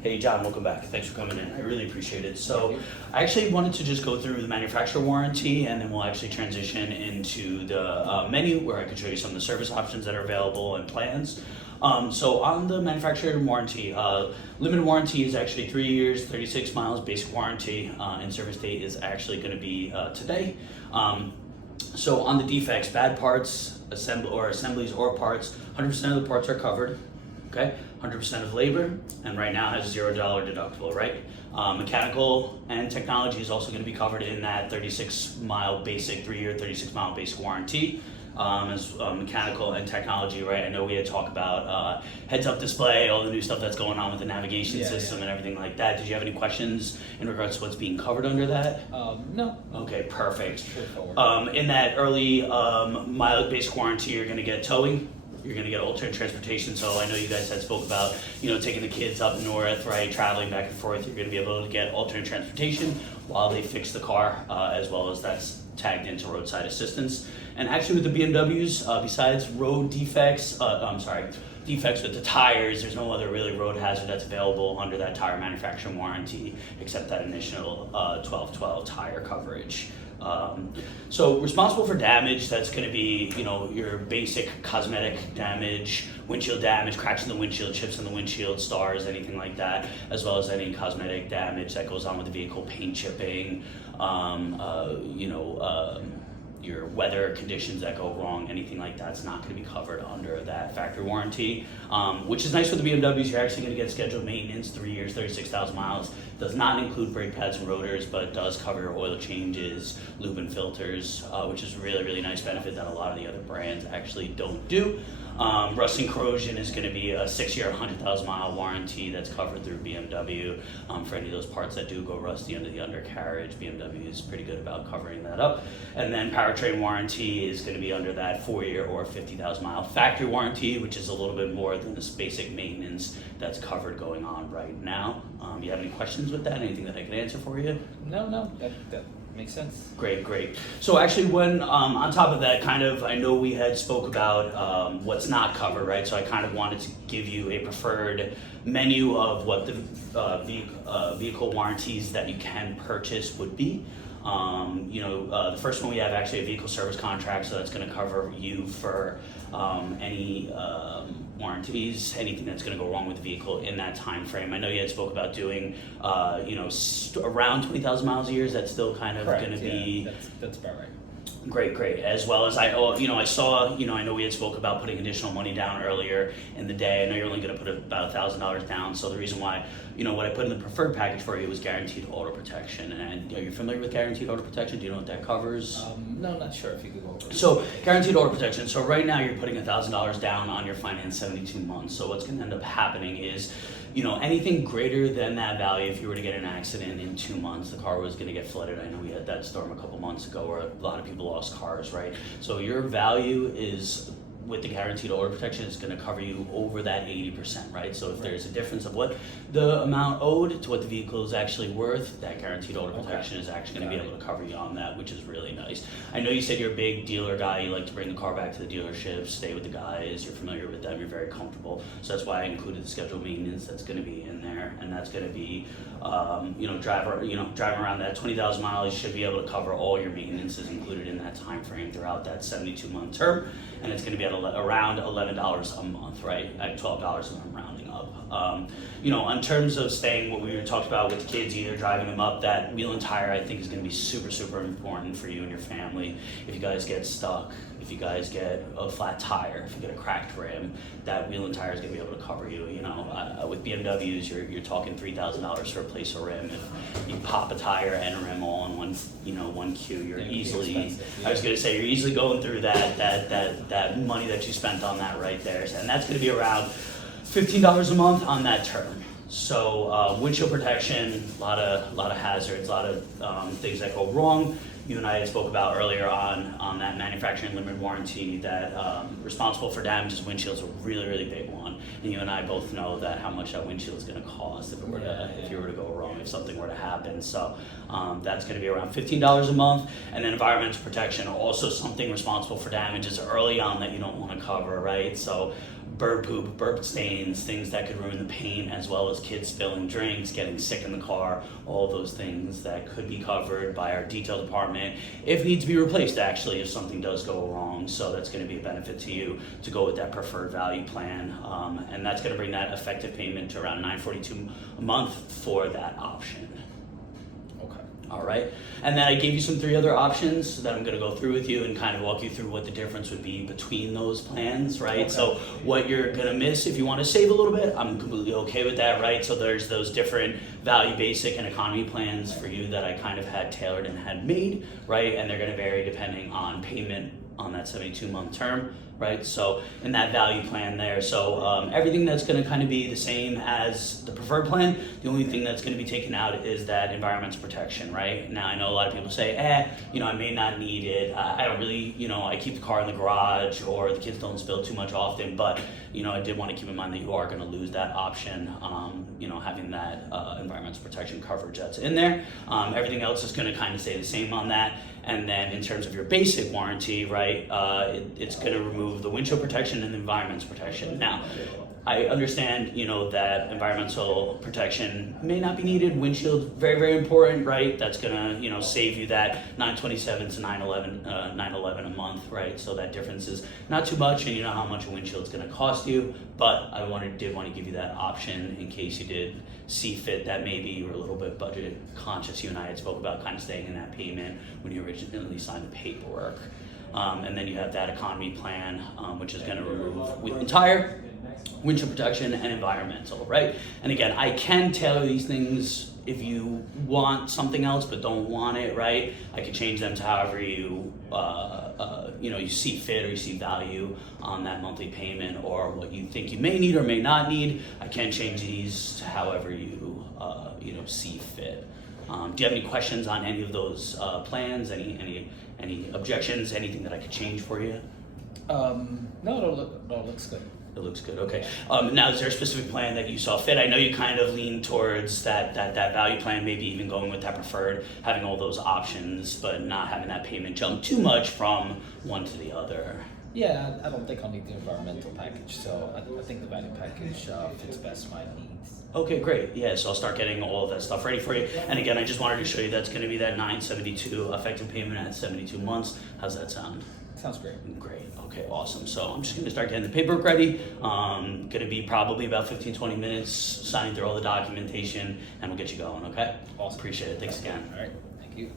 Hey John, welcome back. Thanks for coming in. I really appreciate it. So I actually wanted to just go through the manufacturer warranty, and then we'll actually transition into the menu where I could show you some of the service options that are available and plans. So on the manufacturer warranty, limited warranty is actually 3 years, 36 miles basic warranty, and service date is actually going to be today. So on the defects, bad parts, assemblies or parts, 100% of the parts are covered. Okay, 100% of labor, and right now has $0 deductible, right? Mechanical and technology is also going to be covered in that 36-mile basic, 3-year, 36-mile basic warranty. As mechanical and technology, right? I know we had talked about heads-up display, all the new stuff that's going on with the navigation system and everything like that. Did you have any questions in regards to what's being covered under that? No. Okay, perfect. Straightforward. In that early mile basic warranty, you're going to get towing. You're going to get alternate transportation. So I know you guys had spoke about, taking the kids up north, right, traveling back and forth. You're going to be able to get alternate transportation while they fix the car, as well as that's tagged into roadside assistance. And actually with the BMWs, besides road defects, defects with the tires, there's no other really road hazard that's available under that tire manufacturer warranty except that initial 12/12 tire coverage. So responsible for damage, that's going to be, your basic cosmetic damage, windshield damage, cracks in the windshield, chips in the windshield, stars, anything like that, as well as any cosmetic damage that goes on with the vehicle, paint chipping, your weather conditions that go wrong, anything like that's not going to be covered under that factory warranty, which is nice for the BMWs. You're actually going to get scheduled maintenance, 3 years, 36,000 miles. Does not include brake pads and rotors, but does cover your oil changes, lube and filters, which is really, really nice benefit that a lot of the other brands actually don't do. Rust and corrosion is going to be a 6-year, 100,000 mile warranty that's covered through BMW. For any of those parts that do go rusty under the undercarriage, BMW is pretty good about covering that up. And then powertrain warranty is going to be under that 4-year or 50,000 mile factory warranty, which is a little bit more than this basic maintenance that's covered going on right now. You have any questions with that? Anything that I can answer for you? No, that makes sense. Great. So actually when, on top of that, I know we had spoke about what's not covered, right? So I kind of wanted to give you a preferred menu of what the vehicle warranties that you can purchase would be. The first one we have actually a vehicle service contract, so that's going to cover you for any warranties, anything that's going to go wrong with the vehicle in that time frame. I know you had spoke about doing, around 20,000 miles a year. Is that still kind of going to be? That's about right. Great. As well as I saw, I know we had spoke about putting additional money down earlier in the day. I know you're only going to put about $1,000 down. So the reason why, what I put in the preferred package for you was guaranteed auto protection. And are you familiar with guaranteed auto protection? Do you know what that covers? No, not sure if you could go over it. So guaranteed auto protection. So right now you're putting $1,000 down on your finance 72 months. So what's going to end up happening is, anything greater than that value, if you were to get an accident in 2 months, the car was going to get flooded. I know we had that storm a couple months ago where a lot of people lost cars, right? So your value is, with the guaranteed auto protection, is going to cover you over that 80%, right? So if there's a difference of what the amount owed to what the vehicle is actually worth, that guaranteed auto protection is actually going to be able to cover you on that, which is really nice. I know you said you're a big dealer guy, you like to bring the car back to the dealership, stay with the guys, you're familiar with them, you're very comfortable. So that's why I included the scheduled maintenance that's going to be in there, and that's going to be, driving around that 20,000 miles, you should be able to cover all your maintenances included in that time frame throughout that 72-month term, and it's going to be at around $11 a month, right? At $12 and I'm rounding up. In terms of staying, what we were talking about with the kids, either driving them up, that wheel and tire I think is going to be super, super important for you and your family. If you guys get stuck, if you guys get a flat tire, if you get a cracked rim, that wheel and tire is going to be able to cover you. With BMWs, you're talking $3,000 to replace a rim. If you pop a tire and a rim all in one queue, you're easily. I was going to say you're easily going through that money that you spent on that right there, and that's going to be around $15 a month on that term. So windshield protection, a lot of hazards, a lot of things that go wrong. You and I had spoke about earlier on that manufacturing limited warranty that responsible for damages windshield is a really, really big one. And you and I both know that how much that windshield is going to cost if you were to go wrong, if something were to happen. So that's going to be around $15 a month. And then environmental protection, also something responsible for damages early on that you don't want to cover, right? So bird poop, burp stains, things that could ruin the paint, as well as kids spilling drinks, getting sick in the car, all those things that could be covered by our detail department if need to be replaced, actually, if something does go wrong. So that's going to be a benefit to you to go with that preferred value plan, and that's going to bring that effective payment to around $942 a month for that option. Okay. All right, and then I gave you some 3 other options that I'm going to go through with you and kind of walk you through what the difference would be between those plans, right? Okay. So what you're going to miss if you want to save a little bit, I'm completely okay with that, right? So there's those different value, basic, and economy plans for you that I kind of had tailored and had made, right? And they're going to vary depending on payment on that 72-month term, right? So in that value plan there, so everything that's going to kind of be the same as the preferred plan. The only thing that's going to be taken out is that environmental protection, right? Now I know a lot of people say, I may not need it. I don't really, I keep the car in the garage, or the kids don't spill too much often. But I did want to keep in mind that you are going to lose that option. Having that environmental protection coverage that's in there. Everything else is going to kind of stay the same on that. And then in terms of your basic warranty, right, it's going to remove the windshield protection and the environmental protection. Now, I understand, that environmental protection may not be needed. Windshield, very, very important, right? That's going to, save you that $927 to $911 a month, right? So that difference is not too much, and you know how much a windshield's going to cost you. But I did want to give you that option in case you did see fit that maybe you were a little bit budget conscious. You and I had spoke about kind of staying in that payment when you originally signed the paperwork. And then you have that economy plan, which is going to remove with entire windshield protection and environmental, right? And again, I can tell you these things if you want something else but don't want it, right? I could change them to however you you see fit or you see value on that monthly payment, or what you think you may need or may not need. I can change these to however you see fit. Do you have any questions on any of those plans? Any objections? Anything that I could change for you? No, it looks good. It looks good. Okay. Now, is there a specific plan that you saw fit? I know you kind of lean towards that value plan, maybe even going with that preferred, having all those options, but not having that payment jump too much from one to the other. Yeah, I don't think I'll need the environmental package, so I think the value package fits best my needs. Okay, great. Yeah, so I'll start getting all of that stuff ready for you. And again, I just wanted to show you that's going to be that $972 effective payment at 72 months. How's that sound? Sounds great. Great. Okay, awesome. So I'm just going to start getting the paperwork ready. Going to be probably about 15-20 minutes signing through all the documentation, and we'll get you going, okay? Awesome. Appreciate it. Thanks again. All right. Thank you.